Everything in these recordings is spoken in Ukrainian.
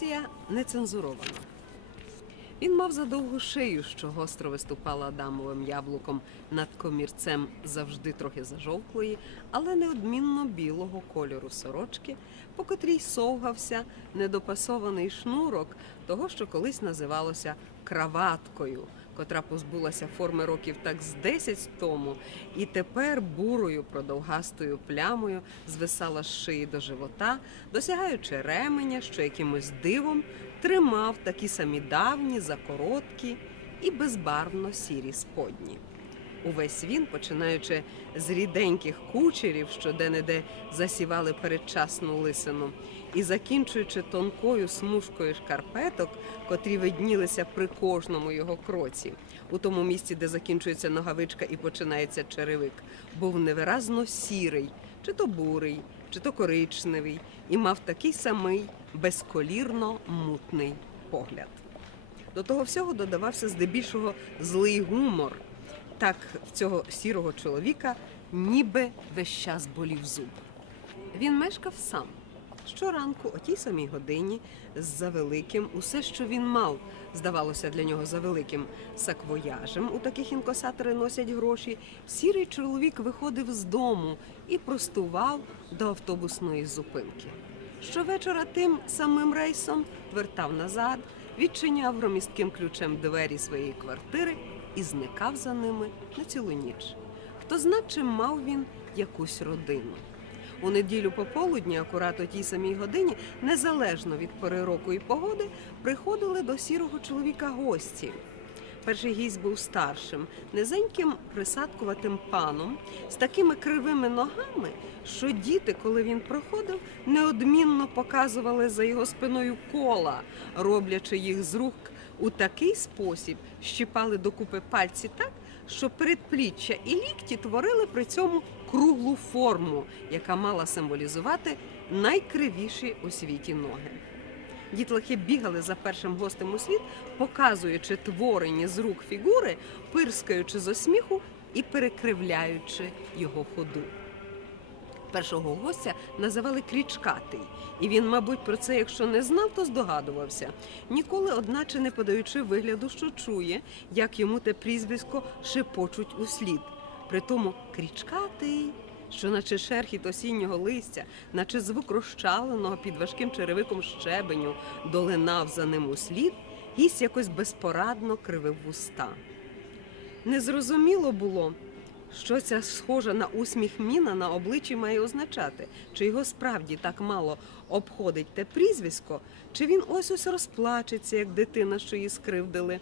Версія нецензурована. Він мав задовгу шию, що гостро виступала адамовим яблуком над комірцем завжди трохи зажовклої, але неодмінно білого кольору сорочки, по котрій совгався недопасований шнурок того, що колись називалося краваткою, котра позбулася форми років так з 10 тому, і тепер бурою продовгастою плямою звисала з шиї до живота, досягаючи ременя, що якимось дивом тримав такі самі давні, закороткі і безбарвно сірі сподні. Увесь він, починаючи з ріденьких кучерів, що де-не-де засівали передчасну лисину, і закінчуючи тонкою смужкою шкарпеток, котрі виднілися при кожному його кроці, у тому місці, де закінчується ногавичка і починається черевик, був невиразно сірий, чи то бурий, чи то коричневий, і мав такий самий безколірно мутний погляд. До того всього додавався здебільшого злий гумор. Так в цього сірого чоловіка ніби весь час болів зуб. Він мешкав сам. Щоранку, о тій самій годині, з завеликим, усе, що він мав, здавалося для нього завеликим саквояжем. У таких інкасатори носять гроші. Сірий чоловік виходив з дому і простував до автобусної зупинки. Щовечора тим самим рейсом вертав назад, відчиняв громістким ключем двері своєї квартири і зникав за ними на цілу ніч. Хто зна, мав він якусь родину. У неділю пополудні, акурат о тій самій годині, незалежно від пори року і погоди, приходили до сірого чоловіка гості. Перший гість був старшим, низеньким присадкуватим паном з такими кривими ногами, що діти, коли він проходив, неодмінно показували за його спиною кола, роблячи їх з рук у такий спосіб, щіпали докупи пальці так, що передпліччя і лікті творили при цьому круглу форму, яка мала символізувати найкривіші у світі ноги. Дітлахи бігали за першим гостем у світ, показуючи творені з рук фігури, пирскаючи з осміху і перекривляючи його ходу. Першого гостя називали Крічкатий, і він, мабуть, про це, якщо не знав, то здогадувався. Ніколи, одначе, не подаючи вигляду, що чує, як йому те прізвисько шепочуть у слід. Притому Крічкатий, що наче шерхіт осіннього листя, наче звук розчаленого під важким черевиком щебеню долинав за ним у слід, гість якось безпорадно кривив вуста. Незрозуміло було, що ця схожа на усміх міна на обличчі має означати, чи його справді так мало обходить те прізвисько, чи він ось ось розплачеться, як дитина, що її скривдили,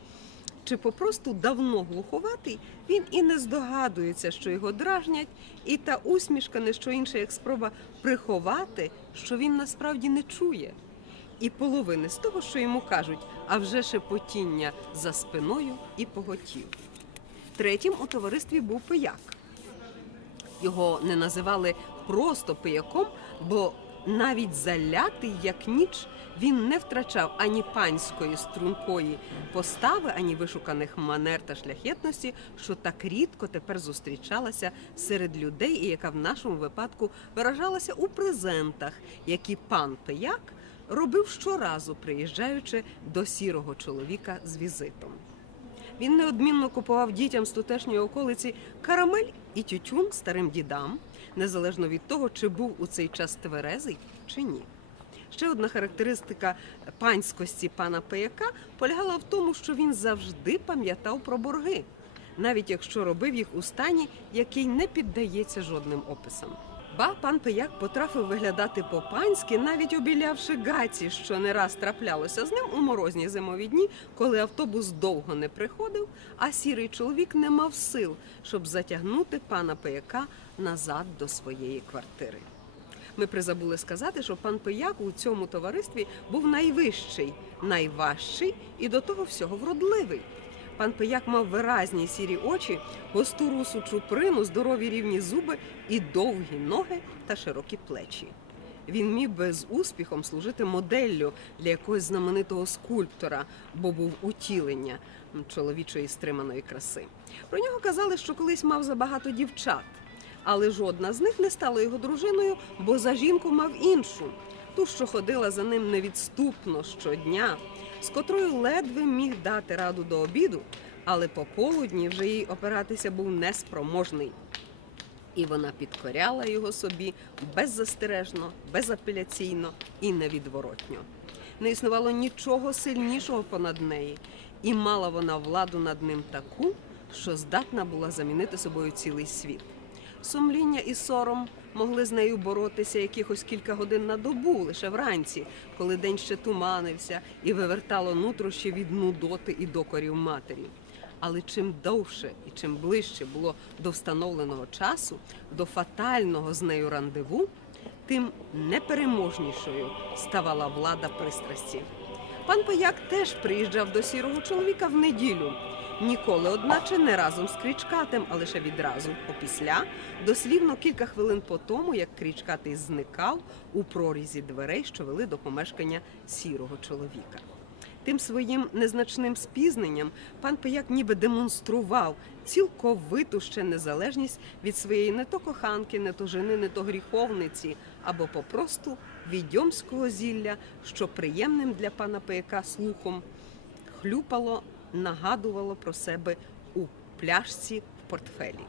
чи попросту давно глуховатий, він і не здогадується, що його дражнять, і та усмішка не що інше, як спроба приховати, що він насправді не чує. І половини з того, що йому кажуть, а вже шепотіння за спиною і поготів. Третім у товаристві був пияк. Його не називали просто пияком, бо навіть залятий, як ніч, він не втрачав ані панської стрункої постави, ані вишуканих манер та шляхетності, що так рідко тепер зустрічалася серед людей, і яка в нашому випадку виражалася у презентах, які пан пияк робив щоразу, приїжджаючи до сірого чоловіка з візитом. Він неодмінно купував дітям з тутешньої околиці карамель і тютюн старим дідам, незалежно від того, чи був у цей час тверезий чи ні. Ще одна характеристика панськості пана Пияка полягала в тому, що він завжди пам'ятав про борги, навіть якщо робив їх у стані, який не піддається жодним описам. Ба пан Пияк потрафив виглядати по-панськи, навіть обілявши гаці, що не раз траплялося з ним у морозні зимові дні, коли автобус довго не приходив, а сірий чоловік не мав сил, щоб затягнути пана Пияка назад до своєї квартири. Ми призабули сказати, що пан Пияк у цьому товаристві був найвищий, найважчий і до того всього вродливий. Пан Пияк мав виразні сірі очі, густу русу чуприну, здорові рівні зуби і довгі ноги та широкі плечі. Він міг би з успіхом служити моделлю для якогось знаменитого скульптора, бо був утілення чоловічої стриманої краси. Про нього казали, що колись мав забагато дівчат, але жодна з них не стала його дружиною, бо за жінку мав іншу. ту, що ходила за ним невідступно щодня, з котрою ледве міг дати раду до обіду, але пополудні вже їй опиратися був неспроможний. І вона підкоряла його собі беззастережно, безапеляційно і невідворотньо. Не існувало нічого сильнішого понад неї, і мала вона владу над ним таку, що здатна була замінити собою цілий світ. Сумління і сором могли з нею боротися якихось кілька годин на добу, лише вранці, коли день ще туманився і вивертало нутрощі від нудоти і докорів матері. Але чим довше і чим ближче було до встановленого часу, до фатального з нею рандеву, тим непереможнішою ставала влада пристрасті. Пан Паяк теж приїжджав до сірого чоловіка в неділю. Ніколи, одначе, не разом з крічкатим, а лише відразу опісля, дослівно кілька хвилин по тому, як крічкатий зникав у прорізі дверей, що вели до помешкання сірого чоловіка. Тим своїм незначним спізненням пан Пияк ніби демонстрував цілковиту ще незалежність від своєї не то коханки, не то жени, не то гріховниці, або попросту відьомського зілля, що приємним для пана Пияка слухом хлюпало, нагадувало про себе у пляшці в портфелі.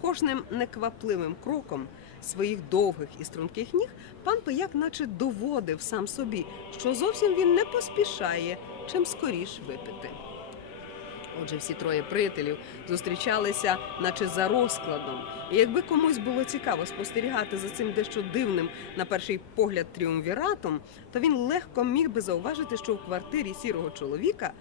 Кожним неквапливим кроком своїх довгих і струнких ніг пан Пияк наче доводив сам собі, що зовсім він не поспішає чим скоріш випити. Отже, всі троє приятелів зустрічалися, наче за розкладом. І якби комусь було цікаво спостерігати за цим дещо дивним, на перший погляд, тріумвіратом, то він легко міг би зауважити, що в квартирі сірого чоловіка,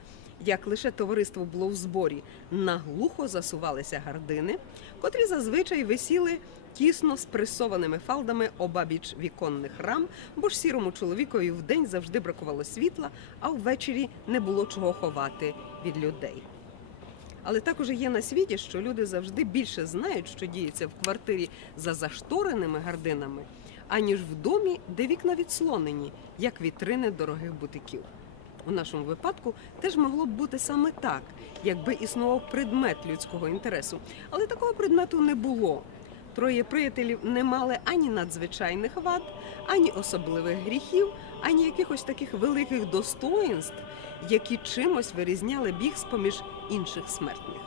як лише товариство було в зборі, наглухо засувалися гардини, котрі зазвичай висіли тісно спресованими фалдами обабіч віконних рам, бо ж сірому чоловікові вдень завжди бракувало світла, а ввечері не було чого ховати від людей. Але також є на світі, що люди завжди більше знають, що діється в квартирі за заштореними гардинами, аніж в домі, де вікна відслонені, як вітрини дорогих бутиків. У нашому випадку теж могло б бути саме так, якби існував предмет людського інтересу. Але такого предмету не було. Троє приятелів не мали ані надзвичайних вад, ані особливих гріхів, ані якихось таких великих достоїнств, які чимось вирізняли б їх з поміж інших смертних.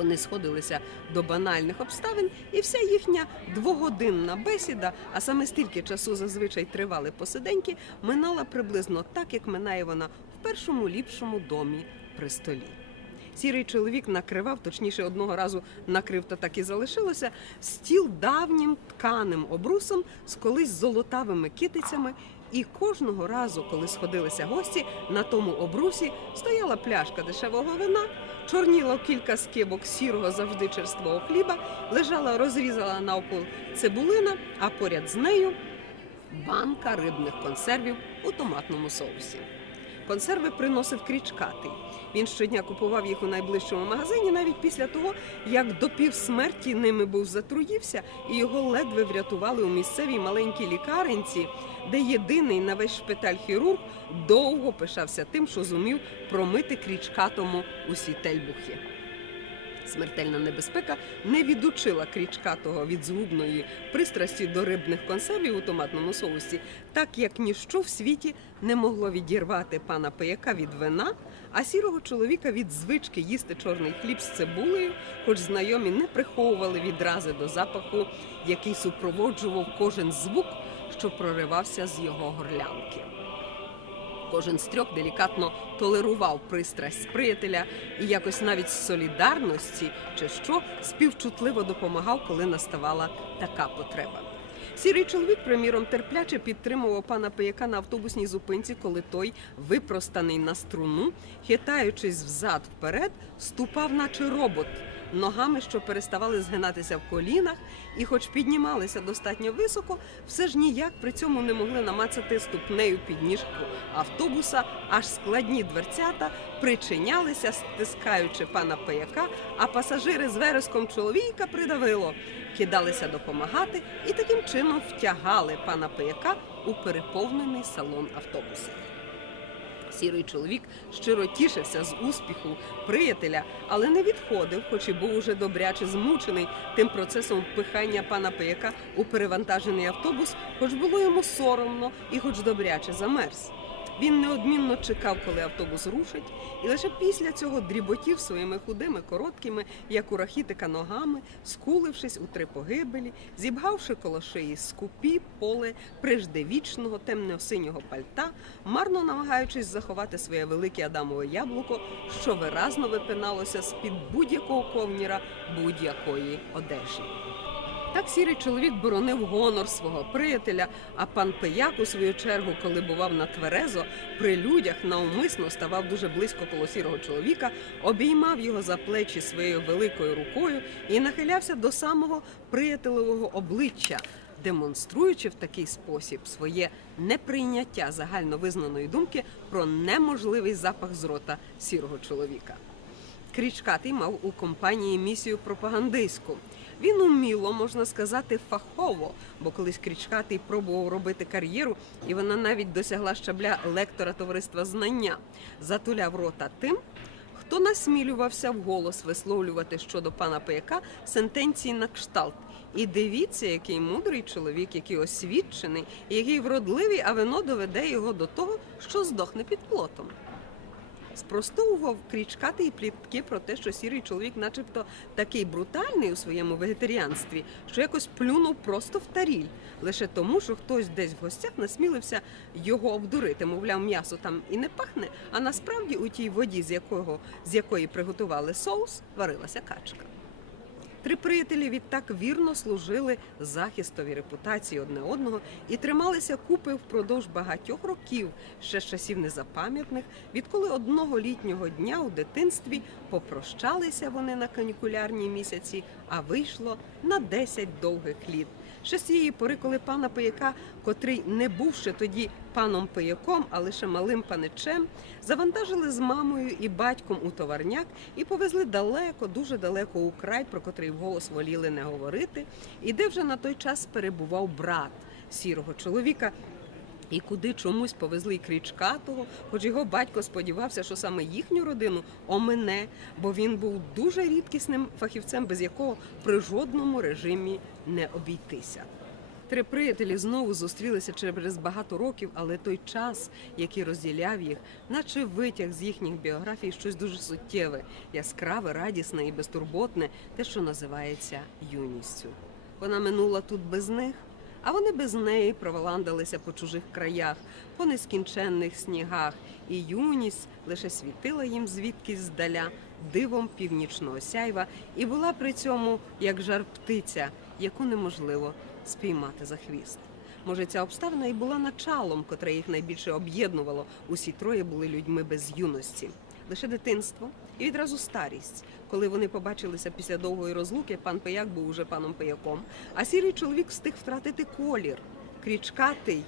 Вони сходилися до банальних обставин, і вся їхня двогодинна бесіда, а саме стільки часу зазвичай тривали посиденьки, минала приблизно так, як минає вона в першому ліпшому домі при столі. Сірий чоловік накривав, точніше, одного разу накрив та так і залишилося, стіл давнім тканим обрусом з колись золотавими китицями. І кожного разу, коли сходилися гості, на тому обрусі стояла пляшка дешевого вина, чорніло кілька скибок сірого завжди черствого хліба, лежала розрізала навпіл цибулина, а поряд з нею банка рибних консервів у томатному соусі. Консерви приносив крічкатий. Він щодня купував їх у найближчому магазині, навіть після того, як до півсмерті ними був затруївся, і його ледве врятували у місцевій маленькій лікаренці, де єдиний на весь шпиталь хірург довго пишався тим, що зумів промити крічкатому усі тельбухи. Смертельна небезпека не відучила крічкатого від згубної пристрасті до рибних консервів у томатному соусі, так як ніщо в світі не могло відірвати пана пияка від вина, а сірого чоловіка від звички їсти чорний хліб з цибулею, хоч знайомі не приховували відрази до запаху, який супроводжував кожен звук, що проривався з його горлянки. Кожен з трьох делікатно толерував пристрасть приятеля і якось навіть з солідарності чи що співчутливо допомагав, коли наставала така потреба. Сірий чоловік, приміром, терпляче підтримував пана пияка на автобусній зупинці, коли той, випростаний на струну, хитаючись взад вперед, ступав, наче робот, ногами, що переставали згинатися в колінах, і, хоч піднімалися достатньо високо, все ж ніяк при цьому не могли намацати ступнею підніжку автобуса, аж складні дверцята причинялися, стискаючи пана пияка, а пасажири з вереском чоловіка придавило, кидалися допомагати і таким чином втягали пана пияка у переповнений салон автобуса. Сірий чоловік щиро тішився з успіху приятеля, але не відходив, хоч і був уже добряче змучений тим процесом впихання пана пияка у перевантажений автобус, хоч було йому соромно і хоч добряче замерз. Він неодмінно чекав, коли автобус рушить, і лише після цього дріботів своїми худими, короткими, як у рахітика, ногами, скулившись у три погибелі, зібгавши коло шиї скупі поле приждевічного темно-синього пальта, марно намагаючись заховати своє велике адамове яблуко, що виразно випиналося з-під будь-якого ковніра будь-якої одежі. Так сірий чоловік боронив гонор свого приятеля, а пан Пияк, у свою чергу, коли бував на тверезо, при людях навмисно ставав дуже близько коло сірого чоловіка, обіймав його за плечі своєю великою рукою і нахилявся до самого приятелевого обличчя, демонструючи в такий спосіб своє неприйняття загальновизнаної думки про неможливий запах з рота сірого чоловіка. Крічкатий мав у компанії місію пропагандистську. Він уміло, можна сказати, фахово, бо колись Крічкатий пробував робити кар'єру, і вона навіть досягла щабля лектора товариства знання, затуляв рота тим, хто насмілювався вголос висловлювати щодо пана Пияка сентенції на кшталт. І дивіться, який мудрий чоловік, який освічений, який вродливий, а вино доведе його до того, що здохне під плотом спростовував крічкати і плітки про те, що сірий чоловік, начебто, такий брутальний у своєму вегетаріанстві, що якось плюнув просто в таріль, лише тому, що хтось десь в гостях насмілився його обдурити. Мовляв, м'ясо там і не пахне, а насправді у тій воді, з якого з якої приготували соус, варилася качка. Три приятелі відтак вірно служили захистові репутації одне одного і трималися купи впродовж багатьох років, ще з часів незапам'ятних, відколи одного літнього дня у дитинстві попрощалися вони на канікулярні місяці, а вийшло на 10 довгих літ. Ще з цієї пори, коли пана Пияка, котрий не був ще тоді паном Пияком, а лише малим паничем, завантажили з мамою і батьком у товарняк і повезли далеко, дуже далеко у край, про котрий вголос воліли не говорити, і де вже на той час перебував брат сірого чоловіка. І куди чомусь повезли й Крічкатого, хоч його батько сподівався, що саме їхню родину омине, бо він був дуже рідкісним фахівцем, без якого при жодному режимі не обійтися. Три приятелі знову зустрілися через багато років, але той час, який розділяв їх, наче витяг з їхніх біографій щось дуже суттєве, яскраве, радісне і безтурботне, те, що називається юністю. Вона минула тут без них. А вони без неї проваландалися по чужих краях, по нескінченних снігах, і юність лише світила їм звідкись здаля дивом північного сяйва, і була при цьому як жар птиця, яку неможливо спіймати за хвіст. Може, ця обставина і була началом, котре їх найбільше об'єднувало. Усі троє були людьми без юності. Лише дитинство і відразу старість. Коли вони побачилися після довгої розлуки, пан Пияк був уже паном Пияком, а сірий чоловік встиг втратити колір. Крічкатий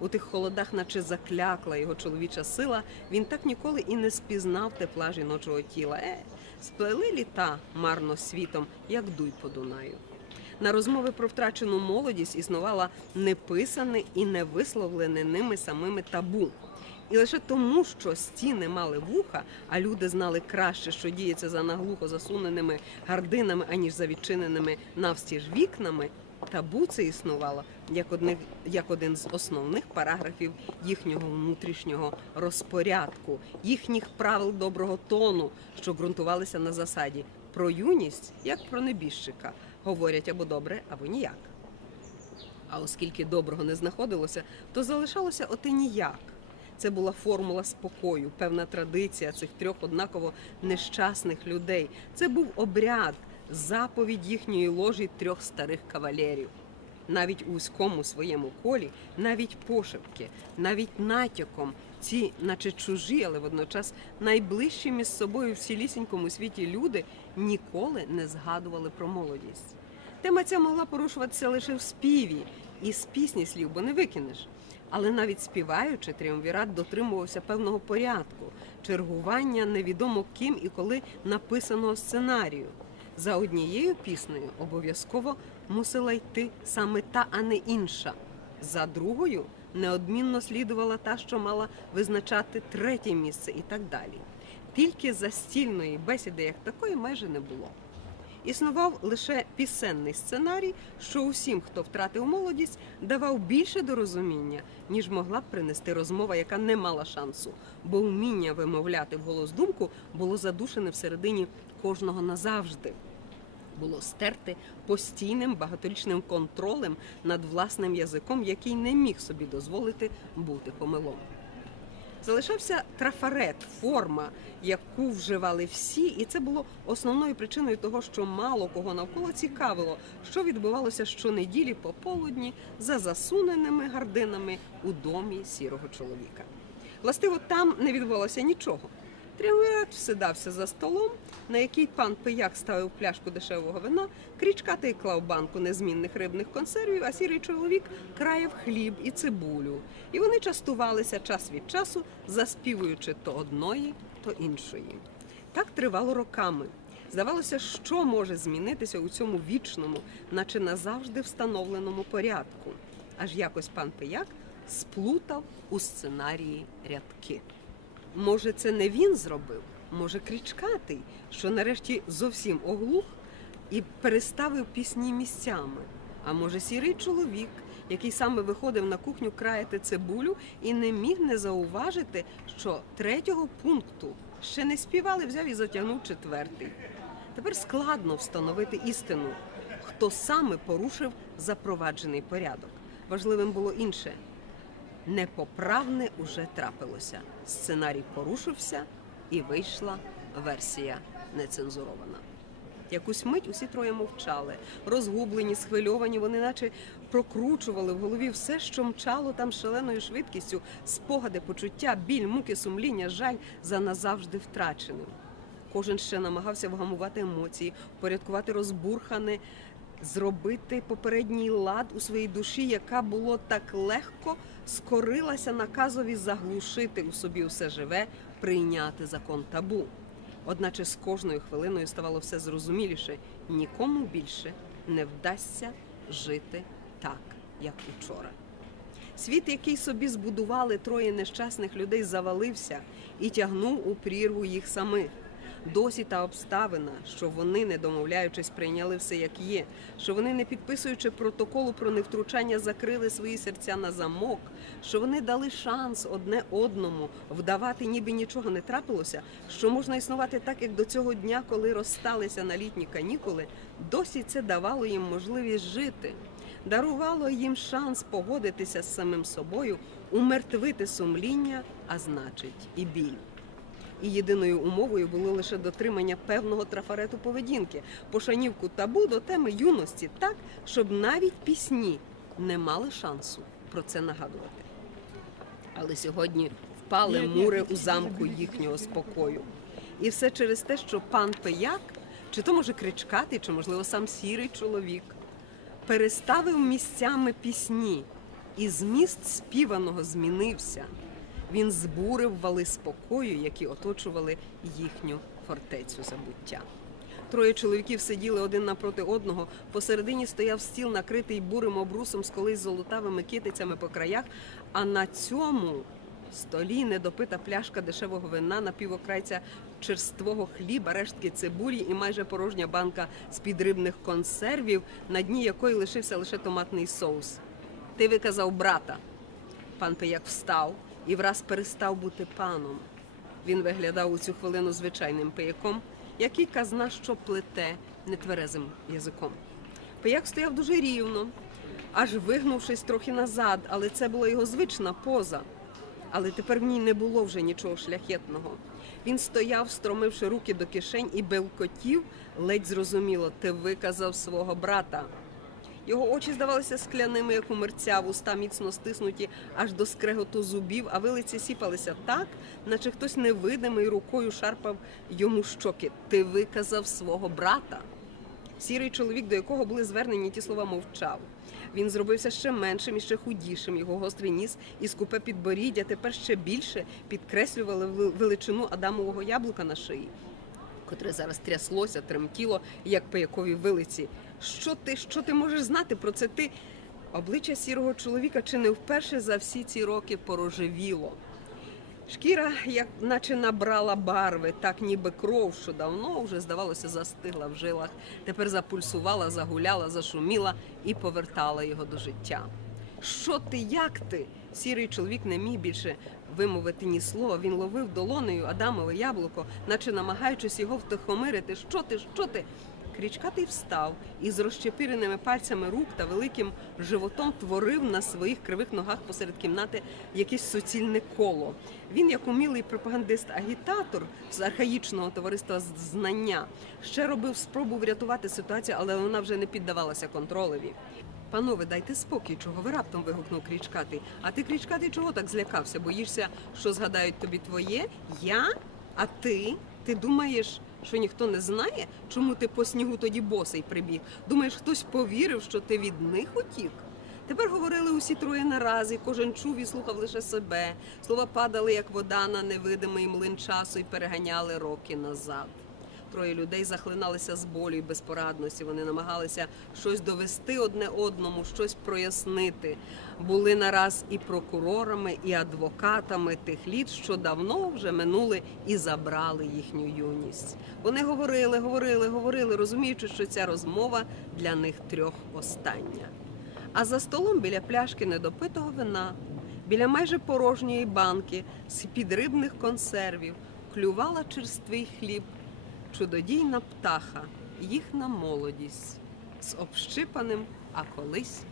у тих холодах, наче заклякла його чоловіча сила, він так ніколи і не спізнав тепла жіночого тіла. Е, сплели літа марно світом, як дуй по Дунаю. На розмови про втрачену молодість існувало неписане і невисловлене ними самими табу. І лише тому, що стіни мали вуха, а люди знали краще, що діється за наглухо засуненими гардинами, аніж за відчиненими навстіж вікнами, табу це існувало як, одних, як один з основних параграфів їхнього внутрішнього розпорядку, їхніх правил доброго тону, що ґрунтувалися на засаді про юність, як про небіжчика, говорять або добре, або ніяк. А оскільки доброго не знаходилося, то залишалося оте ніяк. Це була формула спокою, певна традиція цих трьох однаково нещасних людей. Це був обряд, заповідь їхньої ложі трьох старих кавалерів. Навіть у вузькому своєму колі, навіть пошепки, навіть натяком ці, наче чужі, але водночас найближчі між собою в цілісінькому світі люди ніколи не згадували про молодість. Тема ця могла порушуватися лише в співі, і з пісні слів, бо не викинеш. Але навіть співаючи, тріумвірат дотримувався певного порядку, чергування невідомо ким і коли написаного сценарію. За однією піснею обов'язково мусила йти саме та, а не інша. За другою неодмінно слідувала та, що мала визначати третє місце і так далі. Тільки застільної бесіди як такої майже не було. Існував лише пісенний сценарій, що усім, хто втратив молодість, давав більше до розуміння, ніж могла б принести розмова, яка не мала шансу, бо вміння вимовляти вголос думку було задушене всередині кожного назавжди. Було стерте постійним багаторічним контролем над власним язиком, який не міг собі дозволити бути помилом. Залишався трафарет, форма, яку вживали всі, і це було основною причиною того, що мало кого навколо цікавило, що відбувалося щонеділі пополудні за засуненими гардинами у домі сірого чоловіка. Властиво, там не відбувалося нічого. Тріумвірат всидався за столом, на який пан пияк ставив пляшку дешевого вина, крічкатий клав банку незмінних рибних консервів, а сірий чоловік краяв хліб і цибулю. І вони частувалися час від часу, заспівуючи то одної, то іншої. Так тривало роками. Здавалося, що може змінитися у цьому вічному, наче назавжди встановленому порядку. Аж якось пан пияк сплутав у сценарії рядки. Може, це не він зробив, може, крічкатий, що нарешті зовсім оглух і переставив пісні місцями. А може, сірий чоловік, який саме виходив на кухню краяти цибулю і не міг не зауважити, що третього пункту ще не співали, взяв і затягнув четвертий. Тепер складно встановити істину, хто саме порушив запроваджений порядок. Важливим було інше непоправне уже трапилося. Сценарій порушився і вийшла версія нецензурована. Якусь мить усі троє мовчали, розгублені, схвильовані, вони наче прокручували в голові все, що мчало там шаленою швидкістю, спогади, почуття, біль, муки, сумління, жаль за назавжди втраченим. Кожен ще намагався вгамувати емоції, порядкувати розбурхане, зробити попередній лад у своїй душі, яка було так легко скорилася наказові заглушити у собі все живе, прийняти закон табу. Одначе з кожною хвилиною ставало все зрозуміліше, нікому більше не вдасться жити так, як учора. Світ, який собі збудували троє нещасних людей, завалився і тягнув у прірву їх самих. Досі та обставина, що вони, не домовляючись, прийняли все як є, що вони, не підписуючи протоколу про невтручання, закрили свої серця на замок, що вони дали шанс одне одному вдавати, ніби нічого не трапилося, що можна існувати так, як до цього дня, коли розсталися на літні канікули, досі це давало їм можливість жити, дарувало їм шанс погодитися з самим собою, умертвити сумління, а значить, і біль. І єдиною умовою було лише дотримання певного трафарету поведінки, пошанівку табу до теми юності, так, щоб навіть пісні не мали шансу про це нагадувати. Але сьогодні впали мури у замку їхнього спокою. І все через те, що пан Пияк, чи то може кричкати, чи можливо сам сірий чоловік, переставив місцями пісні, і зміст співаного змінився. Він збурив вали спокою, які оточували їхню фортецю забуття. Троє чоловіків сиділи один напроти одного. Посередині стояв стіл, накритий бурим обрусом з колись золотавими китицями по краях. А на цьому столі недопита пляшка дешевого вина, напівокрайця черствого хліба, рештки цибулі і майже порожня банка з підрибних консервів, на дні якої лишився лише томатний соус. Ти виказав брата. Пан Пияк встав і враз перестав бути паном. Він виглядав у цю хвилину звичайним пияком, який казна, що плете нетверезим язиком. Пияк стояв дуже рівно, аж вигнувшись трохи назад, але це була його звична поза. Але тепер в ній не було вже нічого шляхетного. Він стояв, стромивши руки до кишень і белкотів, ледь зрозуміло, ти виказав свого брата. Його очі здавалися скляними, як у мерця, вуста міцно стиснуті аж до скреготу зубів, а вилиці сіпалися так, наче хтось невидимий рукою шарпав йому щоки. Ти виказав свого брата. Сірий чоловік, до якого були звернені ті слова, мовчав. Він зробився ще меншим і ще худішим. Його гострий ніс і скупе підборіддя тепер ще більше підкреслювали величину Адамового яблука на шиї котре зараз тряслося, тремтіло, як пиякові вилиці. Що ти, що ти можеш знати про це? Ти Обличчя сірого чоловіка чи не вперше за всі ці роки порожевіло. Шкіра, як наче набрала барви, так ніби кров, що давно вже, здавалося, застигла в жилах. Тепер запульсувала, загуляла, зашуміла і повертала його до життя. Що ти, як ти? Сірий чоловік не міг більше вимовити ні слова. Він ловив долонею Адамове яблуко, наче намагаючись його втихомирити. Що ти, що ти? Крічкатий встав і з розчепиреними пальцями рук та великим животом творив на своїх кривих ногах посеред кімнати якесь суцільне коло. Він, як умілий пропагандист-агітатор з архаїчного товариства знання, ще робив спробу врятувати ситуацію, але вона вже не піддавалася контролеві. Панове, дайте спокій, чого ви раптом вигукнув крічкатий. А ти крічкатий чого так злякався? Боїшся, що згадають тобі твоє? Я? А ти? Ти думаєш, що ніхто не знає, чому ти по снігу тоді босий прибіг? Думаєш, хтось повірив, що ти від них утік? Тепер говорили усі троє наразі, кожен чув і слухав лише себе. Слова падали, як вода на невидимий млин часу, і переганяли роки назад. Троє людей захлиналися з болю і безпорадності. Вони намагалися щось довести одне одному, щось прояснити. Були нараз і прокурорами, і адвокатами тих літ, що давно вже минули і забрали їхню юність. Вони говорили, говорили, говорили, розуміючи, що ця розмова для них трьох остання. А за столом біля пляшки недопитого вина, біля майже порожньої банки з підрибних консервів клювала черствий хліб, чудодійна птаха, їхна молодість з общипаним, а колись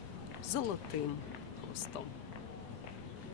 золотим хвостом.